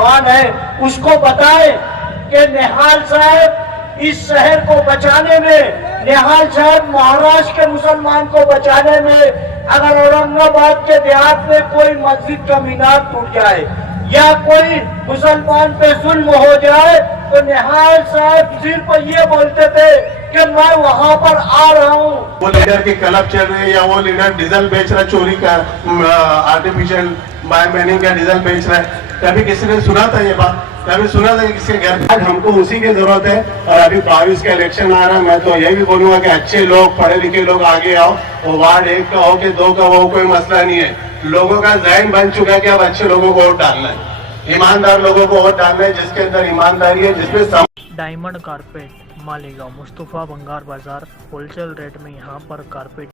नौजवान है उसको बताएं कि निहाल साहब इस शहर को बचाने में, निहाल साहब महाराष्ट्र के मुसलमान को बचाने में, अगर औरंगाबाद के देहात में कोई मस्जिद का मीनार टूट जाए या कोई मुसलमान पे जुल्म हो जाए तो निहाल साहब सिर्फ ये बोलते थे कि मैं वहां पर आ रहा हूँ। वो लीडर की क्लब चल रही है या वो लीडर डीजल बेच रहा है, चोरी का आर्टिफिशियल बायोमैनिंग का डीजल बेच रहा है, कभी किसी ने सुना था ये बात? कभी सुना था कि किसी के घर? हमको उसी की जरूरत है। और अभी 22 का इलेक्शन आ रहा है, मैं तो ये भी बोलूंगा कि अच्छे लोग, पढ़े लिखे लोग आगे आओ। वो वार्ड 1 का हो कि 2 का हो, कोई मसला नहीं है। लोगों का ज़हन बन चुका है कि अब अच्छे लोगों को वोट डालना है, ईमानदार लोगों को वोट डालना है, जिसके अंदर ईमानदारी है, जिसमें डायमंड कारपेट मालेगांव मुस्तफा बंगार बाजार होलसेल रेट में यहाँ पर कारपेट